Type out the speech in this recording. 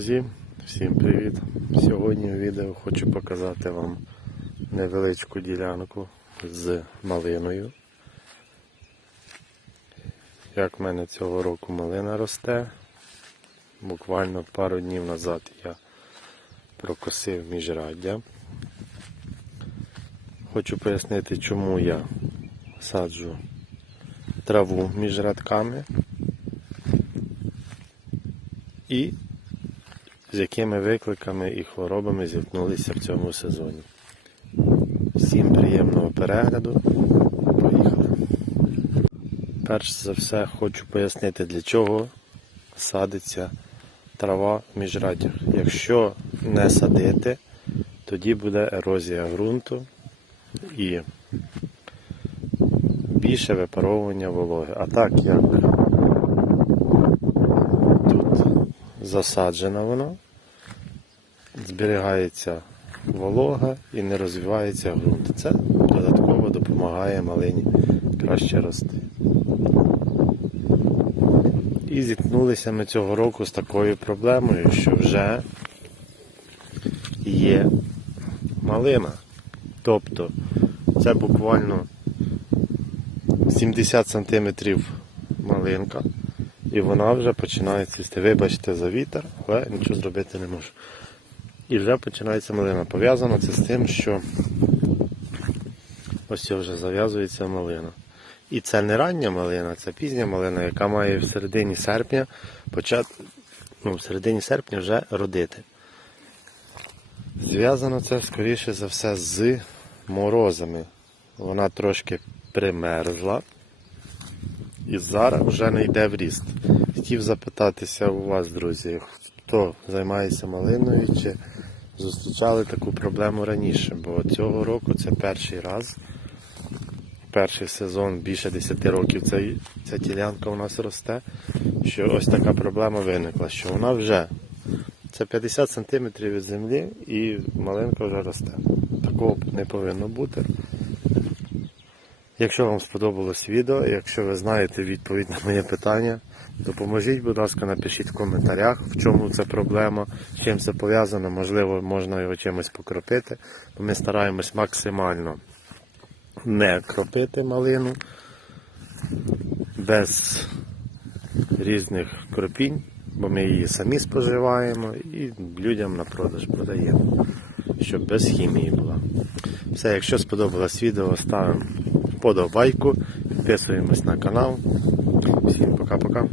Друзі, всім привіт! Сьогодні у відео хочу показати вам невеличку ділянку з малиною. Як в мене цього року малина росте. Буквально пару днів назад я прокосив міжраддя. Хочу пояснити, чому я саджу траву між радками і з якими викликами і хворобами зіткнулися в цьому сезоні. Всім приємного перегляду. Поїхали. Перш за все хочу пояснити, для чого садиться трава в міжраддях. Якщо не садити, тоді буде ерозія ґрунту і більше випаровування вологи. А так як тут засаджено воно, зберігається волога і не розвивається ґрунт. Це додатково допомагає малині краще рости. І зіткнулися ми цього року з такою проблемою, що вже є малина. Тобто це буквально 70 см малинка, і вона вже починає цвісти. Вибачте за вітер, але нічого зробити не можу. І вже починається малина. Пов'язано це з тим, що ось вже зав'язується малина. І це не рання малина, це пізня малина, яка має в середині серпня почати, ну, в середині серпня вже родити. Зв'язано це скоріше за все з морозами. Вона трошки примерзла і зараз вже не йде в ріст. Хотів запитатися у вас, друзі, хто займається малиною чи зустрічали таку проблему раніше, бо цього року це перший раз. Перший сезон більше 10 років ця, ця ділянка у нас росте, що ось така проблема виникла, що вона вже це 50 см від землі і малинка вже росте. Такого не повинно бути. Якщо вам сподобалось відео, якщо ви знаєте відповідь на моє питання, допоможіть, будь ласка, напишіть в коментарях, в чому це проблема, з чим це пов'язано, можливо, можна його чимось покропити. Бо ми стараємось максимально не кропити малину без різних кропінь, бо ми її самі споживаємо і людям на продаж продаємо, щоб без хімії була. Все, якщо сподобалось відео, ставимо вподобайку, підписуємось на канал. Всім пока-пока.